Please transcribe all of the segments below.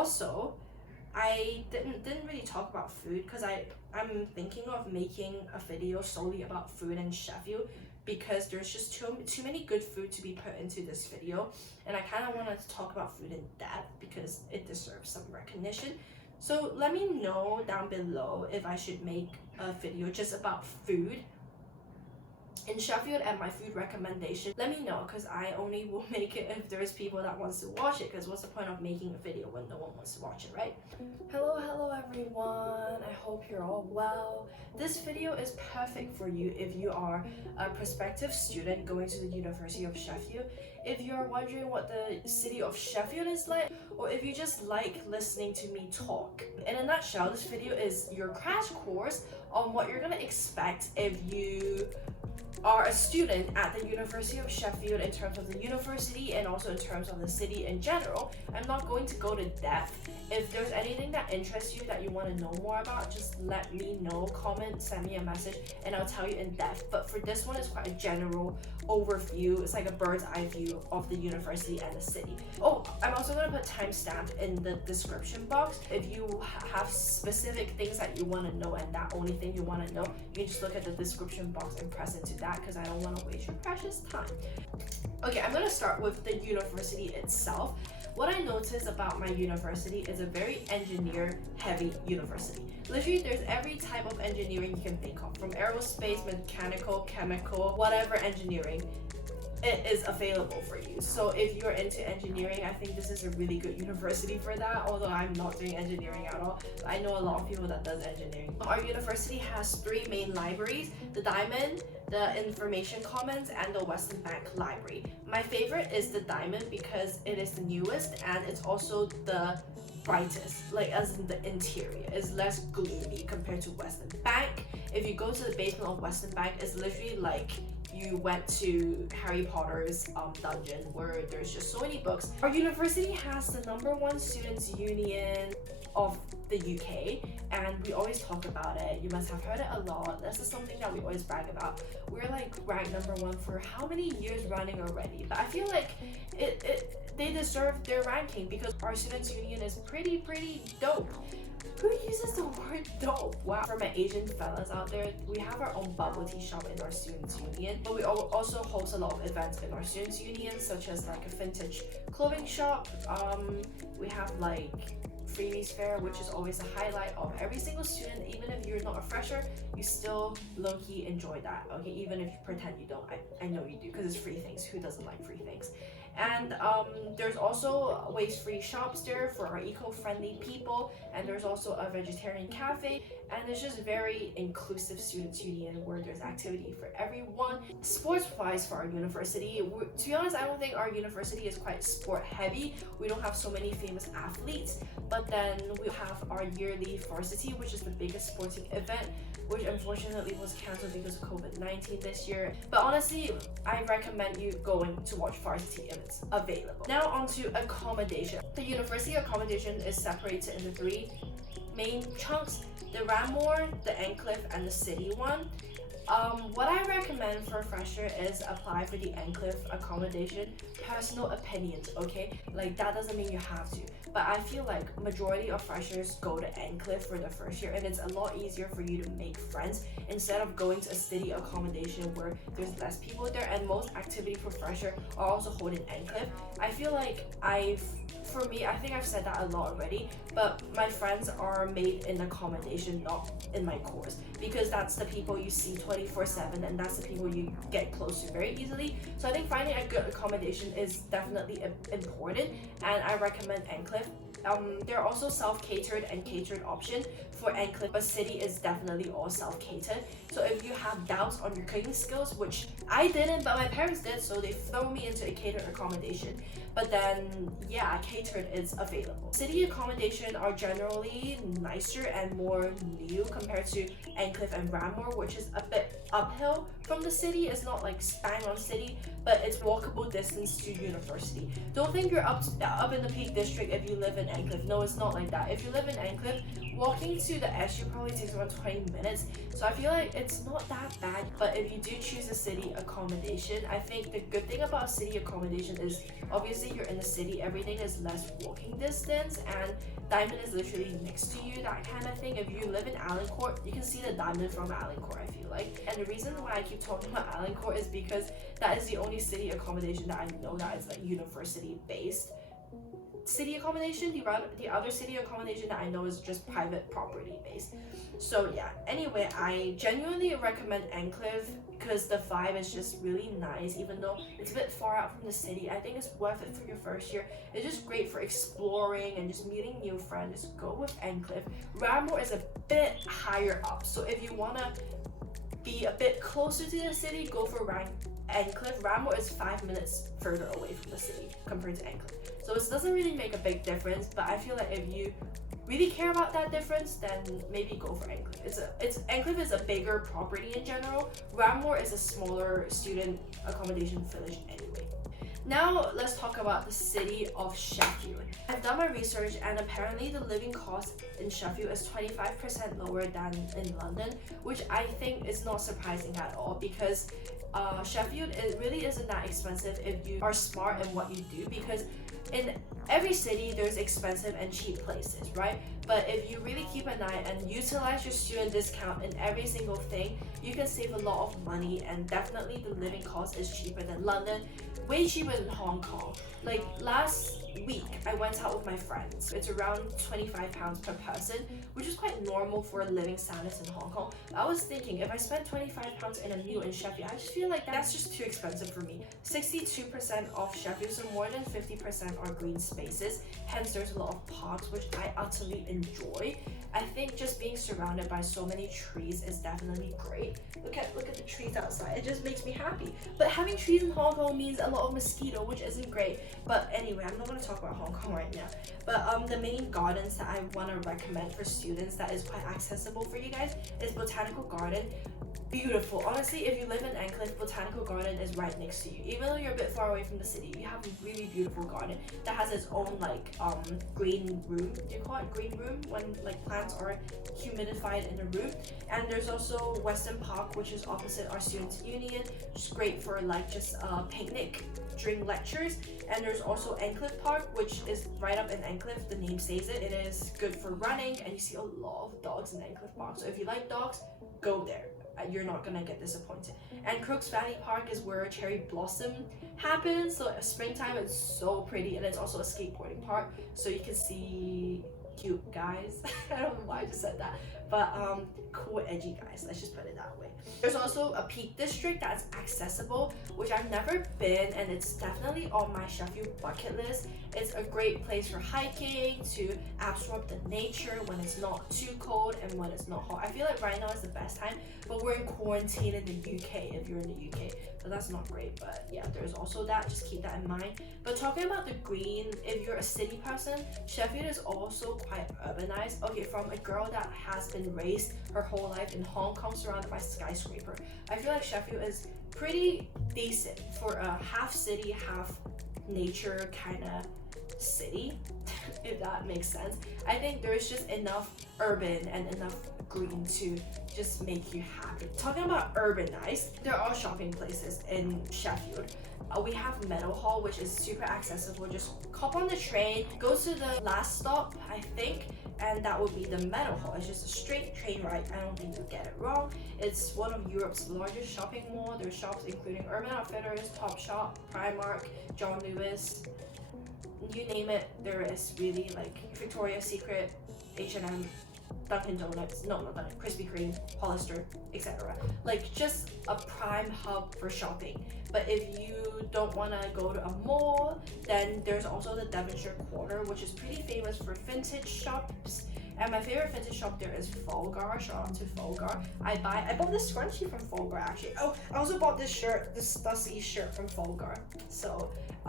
Also, I didn't really talk about food because I'm thinking of making a video solely about food in Sheffield, because there's just too many good food to be put into this video, and I kind of wanted to talk about food in depth because it deserves some recognition. So let me know down below if I should make a video just about food in Sheffield and my food recommendation. Let me know, because I only will make it if there's people that wants to watch it, because what's the point of making a video when no one wants to watch it, right? Hello everyone, I hope you're all well. This video is perfect for you if you are a prospective student going to the University of Sheffield, if you're wondering what the City of Sheffield is like, or if you just like listening to me talk. In a nutshell, this video is your crash course on what you're gonna expect if you are a student at the University of Sheffield, in terms of the university and also in terms of the city in general. I'm not going to go to depth. If there's anything that interests you that you want to know more about, just let me know, comment, send me a message, and I'll tell you in depth. But for this one, it's quite a general overview. It's like a bird's eye view of the university and the city. Oh, I'm also going to put timestamp in the description box. If you have specific things that you want to know and that only thing you want to know, you can just look at the description box and press into that, because I don't want to waste your precious time. Okay, I'm going to start with the university itself. What I noticed about my university is a very engineer-heavy university. Literally, there's every type of engineering you can think of, from aerospace, mechanical, chemical, whatever engineering, it is available for you. So if you're into engineering, I think this is a really good university for that, although I'm not doing engineering at all. I know a lot of people that does engineering. Our university has 3 main libraries: the Diamond, the Information Commons, and the Western Bank Library. My favorite is the Diamond because it is the newest and it's also the brightest, like as in the interior. It's less gloomy compared to Western Bank. If you go to the basement of Western Bank, it's literally like you went to Harry Potter's dungeon, where there's just so many books. Our university has the #1 students union of the UK, and we always talk about it. You must have heard it a lot. This is something that we always brag about. We're like ranked #1 for how many years running already, but I feel like they deserve their ranking because our students union is pretty dope. Who uses the word dope? Wow. For my Asian fellas out there, we have our own bubble tea shop in our students union, but we also host a lot of events in our students union, such as like a vintage clothing shop. We have like freebies fair, which is always a highlight of every single student. Even if you're not a fresher, you still low-key enjoy that, okay? Even if you pretend you don't, I know you do, because it's free things. Who doesn't like free things? And there's also waste-free shops there for our eco-friendly people, and there's also a vegetarian cafe, and it's just very inclusive students union where there's activity for everyone. Sports-wise for our university, to be honest, I don't think our university is quite sport-heavy. We don't have so many famous athletes, but then we have our yearly varsity, which is the biggest sporting event, which unfortunately was cancelled because of COVID-19 this year. But honestly, I recommend you going to watch varsity if it's available. Now on to accommodation. The university accommodation is separated into 3 main chunks: the Ramore, the Enclave, and the city one. What I recommend for a fresher is apply for the Enclave accommodation. Personal opinions, okay? Like, that doesn't mean you have to, but I feel like majority of freshers go to Enclave for the first year, and it's a lot easier for you to make friends instead of going to a city accommodation where there's less people there, and most activity for fresher are also held in Enclave. I feel like for me, I think I've said that a lot already, but my friends are made in accommodation, not in my course, because that's the people you see 24/7, and that's the people you get close to very easily. So I think finding a good accommodation is definitely important, and I recommend Enclave. There are also self-catered and catered option for Enclave, but city is definitely all self-catered. So if you have doubts on your cooking skills, which I didn't, but my parents did, so they throw me into a catered accommodation. But then, yeah, catered is available. City accommodation are generally nicer and more new compared to Enclave and Ramore, which is a bit uphill from the city. It's not like bang on city, but it's walkable distance to university. Don't think you're up in the Peak District if you live in Encliffe. No, it's not like that. If you live in Encliffe, walking to the SU probably takes around 20 minutes. So I feel like it's not that bad. But if you do choose a city accommodation, I think the good thing about city accommodation is obviously you're in the city, everything is less walking distance, and Diamond is literally next to you, that kind of thing. If you live in Allen Court, you can see the Diamond from Allen Court, I feel like. And the reason why I keep talking about Allen Court is because that is the only city accommodation that I know that is like university based city accommodation. The other city accommodation that I know is just private property based. So yeah, anyway, I genuinely recommend Enclave because the vibe is just really nice. Even though it's a bit far out from the city, I think it's worth it for your first year. It's just great for exploring and just meeting new friends. Just go with Enclave. Ramore is a bit higher up, so if you want to be a bit closer to the city, go for Enclave. Ramore is 5 minutes further away from the city compared to Enclave. So it doesn't really make a big difference, but I feel like if you really care about that difference, then maybe go for Enclave. Enclave is a bigger property in general. Ramore is a smaller student accommodation village anyway. Now let's talk about the City of Sheffield. I've done my research and apparently the living cost in Sheffield is 25% lower than in London, which I think is not surprising at all because Sheffield, it really isn't that expensive if you are smart in what you do, because in every city there's expensive and cheap places, right? But if you really keep an eye and utilize your student discount in every single thing, you can save a lot of money, and definitely the living cost is cheaper than London, way cheaper than Hong Kong. Like last week I went out with my friends. It's around £25 per person, which is quite normal for living standards in Hong Kong. I was thinking if I spent £25 in a meal in Sheffield, I just feel like that's just too expensive for me. 62% of Sheffield, so more than 50% are green spaces, hence there's a lot of parks, which I utterly enjoy. I think just being surrounded by so many trees is definitely great. Look at the trees outside, it just makes me happy. But having trees in Hong Kong means a lot of mosquito, which isn't great. But anyway, I'm not going to talk about Hong Kong right now. But the main gardens that I want to recommend for students that is quite accessible for you guys is Botanical Garden. Beautiful. Honestly, if you live in Enclave, Botanical Garden is right next to you. Even though you're a bit far away from the city, you have a really beautiful garden that has its own like green room. Do you call it green room when like plants are humidified in a room? And there's also Western Park, which is opposite our Students' Union, which is great for like just picnic during lectures. And there's also Enclave Park, which is right up in Enclave. The name says it. It is good for running, and you see a lot of dogs in Enclave Park. So if you like dogs, go there. You're not gonna get disappointed. And Crooks Valley Park is where cherry blossom happens, so springtime it's so pretty, and it's also a skateboarding park, so you can see cute guys. I don't know why I just said that, but cool edgy guys, let's just put it that way. There's also a Peak District that's accessible, which I've never been, and it's definitely on my Sheffield bucket list. It's a great place for hiking, to absorb the nature when it's not too cold and when it's not hot. I feel like right now is the best time, but we're in quarantine in the UK if you're in the UK, so that's not great. But yeah, there's also that, just keep that in mind. But talking about the green, if you're a city person, Sheffield is also quite urbanized. Okay, from a girl that has been raised her whole life in Hong Kong surrounded by skyscraper, I feel like Sheffield is pretty decent for a half city, half nature kind of city, if that makes sense. I think there's just enough urban and enough green to just make you happy. Talking about urbanized, there are shopping places in Sheffield. We have Meadowhall, which is super accessible. Just hop on the train, go to the last stop, I think, and that would be the Meadowhall. It's just a straight train ride. I don't think you'll get it wrong. It's one of Europe's largest shopping mall. There's shops including Urban Outfitters, Topshop, Primark, John Lewis, you name it, there is really, like Victoria's Secret, H&M, Dunkin' Donuts, no, not Dunkin', Krispy Kreme, Hollister, etc. Like just a prime hub for shopping. But if you don't want to go to a mall, then there's also the Devonshire Quarter, which is pretty famous for vintage shops. And my favorite vintage shop there is Folgar. Shout out to Folgar. I bought this scrunchie from Folgar actually. Oh, I also bought this shirt, this Stussy shirt from Folgar. So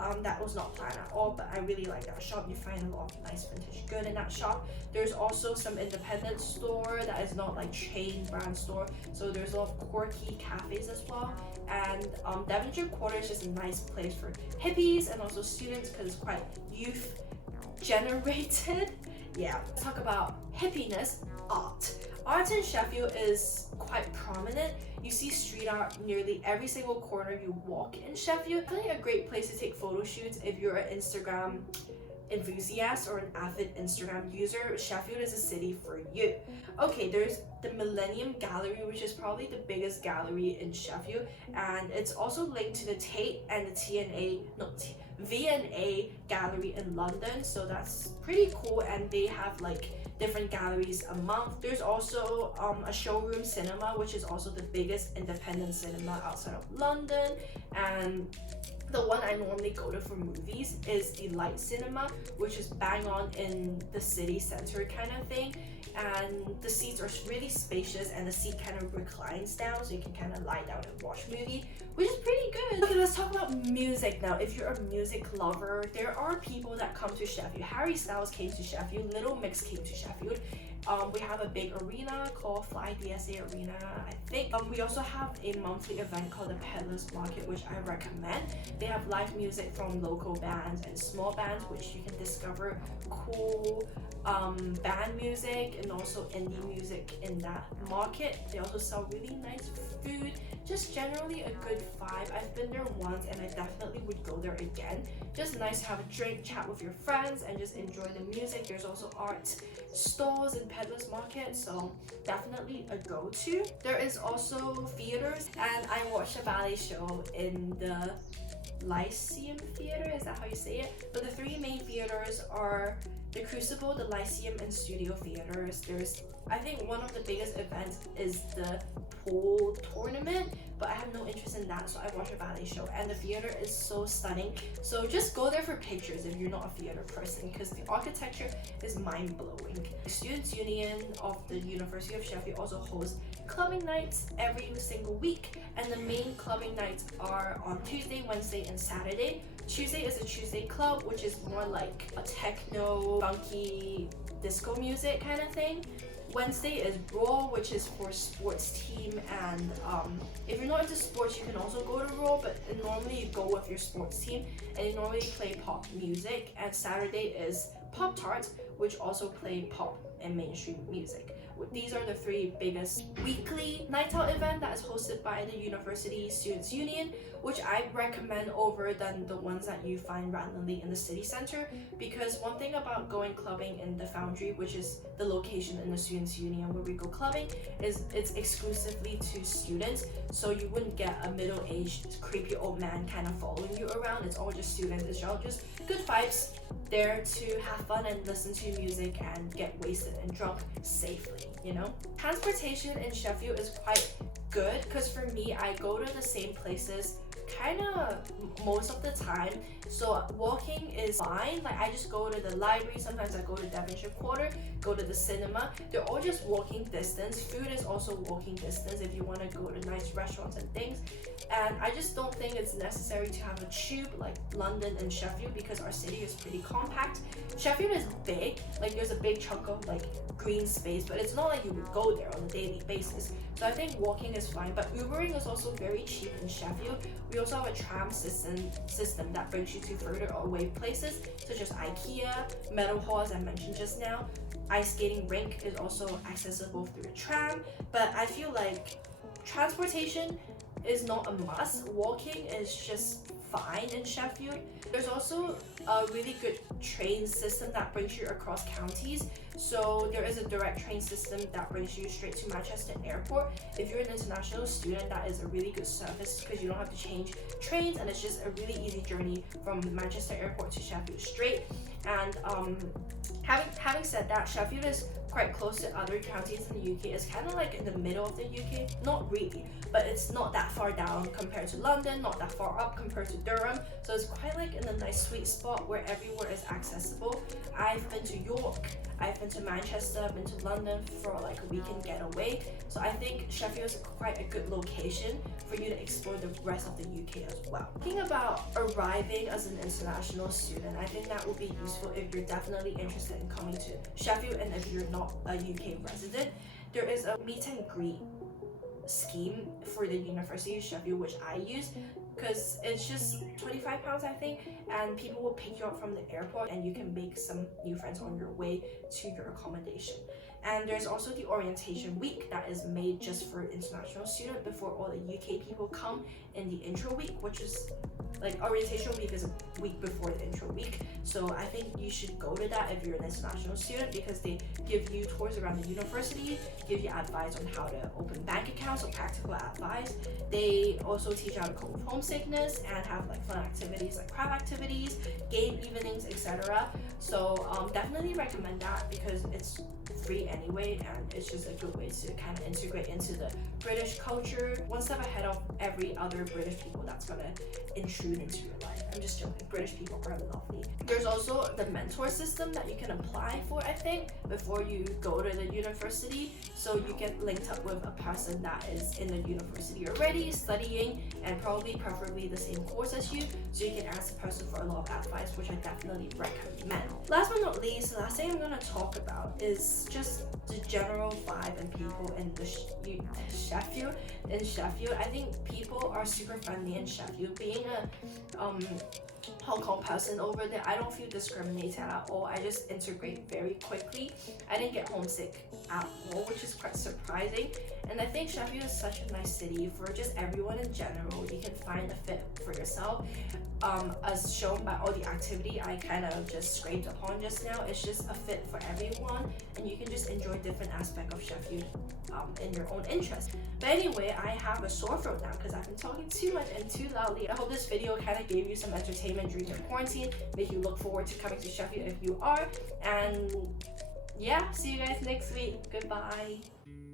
That was not planned at all, but I really like that shop. You find a lot of nice vintage good in that shop. There's also some independent store that is not like chain brand store, so there's a lot of quirky cafes as well. And Devonshire Quarter is just a nice place for hippies and also students because it's quite youth generated. Yeah, let's talk about hippiness. Art in Sheffield is quite prominent. You see street art nearly every single corner you walk in Sheffield. Definitely a great place to take photo shoots if you're an Instagram enthusiast or an avid Instagram user. Sheffield is a city for you. Okay, there's the Millennium Gallery, which is probably the biggest gallery in Sheffield, and it's also linked to the Tate and the V&A gallery in London, so that's pretty cool. And they have like different galleries a month. There's also a showroom cinema, which is also the biggest independent cinema outside of London. And the one I normally go to for movies is the Light Cinema, which is bang on in the city center kind of thing. And the seats are really spacious and the seat kind of reclines down, so you can kind of lie down and watch a movie, which is pretty good. Okay, let's talk about music now. If you're a music lover, there are people that come to Sheffield. Harry Styles came to Sheffield, Little Mix came to Sheffield. We have a big arena called Fly DSA Arena, I think. We also have a monthly event called the Peddlers Market, which I recommend. They have live music from local bands and small bands, which you can discover cool band music and also indie music in that market. They also sell really nice food, just generally a good vibe. I've been there once and I definitely would go there again. Just nice to have a drink, chat with your friends, and just enjoy the music. There's also art stores in Peddlers Market, so definitely a go-to. There is also theaters, and I watched a ballet show in the Lyceum Theatre, is that how you say it? But the three main theaters are the Crucible, the Lyceum, and Studio Theaters. There's, I think one of the biggest events is the pool tournament, but I have no interest in that, so I watched a ballet show, and the theater is so stunning. So just go there for pictures if you're not a theater person, because the architecture is mind-blowing. The Students' Union of the University of Sheffield also hosts clubbing nights every single week, and the main clubbing nights are on Tuesday, Wednesday, and Saturday. Tuesday is a Tuesday club, which is more like a techno, funky, disco music kind of thing. Wednesday is Raw, which is for sports team, and if you're not into sports, you can also go to Raw, but normally you go with your sports team, and they normally play pop music. And Saturday is Pop Tarts, which also play pop and mainstream music. These are the three biggest weekly night out event that is hosted by the University Students' Union, which I recommend over than the ones that you find randomly in the city center, because one thing about going clubbing in the Foundry, which is the location in the Students' Union where we go clubbing, is it's exclusively to students, so you wouldn't get a middle-aged creepy old man kind of following you around. It's all just students. It's all just good vibes there to have fun and listen to music and get wasted and drunk safely, you know? Transportation in Sheffield is quite good, because for me, I go to the same places kind of most of the time, so walking is fine. Like, I just go to the library, sometimes I go to Devonshire Quarter, go to the cinema. They're all just walking distance. Food is also walking distance if you want to go to nice restaurants and things. And I just don't think it's necessary to have a tube like London and Sheffield, because our city is pretty compact. Sheffield is big, like there's a big chunk of like green space, but it's not like you would go there on a daily basis. So I think walking is fine, but Ubering is also very cheap in Sheffield. We also have a tram system that brings you to further away places, such as IKEA, Meadow Hall, as I mentioned just now. Ice skating rink is also accessible through a tram, but I feel like transportation is not a must. Walking is just fine in Sheffield. There's also a really good train system that brings you across counties. So there is a direct train system that brings you straight to Manchester Airport. If you're an international student, that is a really good service because you don't have to change trains, and it's just a really easy journey from Manchester Airport to Sheffield straight. And having said that, Sheffield is quite close to other counties in the UK. It's kind of like in the middle of the UK, not really, but it's not that far down compared to London, not that far up compared to Durham. So it's quite like in a nice sweet spot where everywhere is accessible. I've been to York, I've been to Manchester, I've been to London for like a weekend getaway. So I think Sheffield is quite a good location for you to explore the rest of the UK as well. Thinking about arriving as an international student, I think that would be useful if you're definitely interested in coming to Sheffield, and if you're not a UK resident. There is a meet and greet scheme for the University of Sheffield which I use, because it's just £25 I think, and people will pick you up from the airport and you can make some new friends on your way to your accommodation. And there's also the orientation week that is made just for international students before all the UK people come in the intro week, which is like orientation week is a week before the intro week. So I think you should go to that if you're an international student, because they give you tours around the university, give you advice on how to open bank accounts, or practical advice. They also teach you how to cope with homesickness and have like fun activities like craft activities, game evenings, etc. So definitely recommend that, because it's free anyway, and it's just a good way to kind of integrate into the British culture, one step ahead of every other British people that's gonna intrude into your life. I'm just joking, British people are lovely. There's also the mentor system that you can apply for, I think, before you go to the university. So you get linked up with a person that is in the university already, studying, and probably preferably the same course as you, so you can ask the person for a lot of advice, which I definitely recommend. Last but not least, the last thing I'm going to talk about is just the general vibe and people in the Sheffield. In Sheffield, I think people are super friendly in Sheffield. Being a Hong Kong person over there, I don't feel discriminated at all. I just integrate very quickly. I didn't get homesick at all, which is quite surprising. And I think Sheffield is such a nice city for just everyone in general. You can find a fit for yourself. As shown by all the activity I kind of just scraped upon just now, it's just a fit for everyone, and you can just enjoy different aspects of Sheffield in your own interest. But anyway, I have a sore throat now because I've been talking too much and too loudly. I hope this video kind of gave you some entertainment during your quarantine, make you look forward to coming to Sheffield if you are. And yeah, see you guys next week. Goodbye.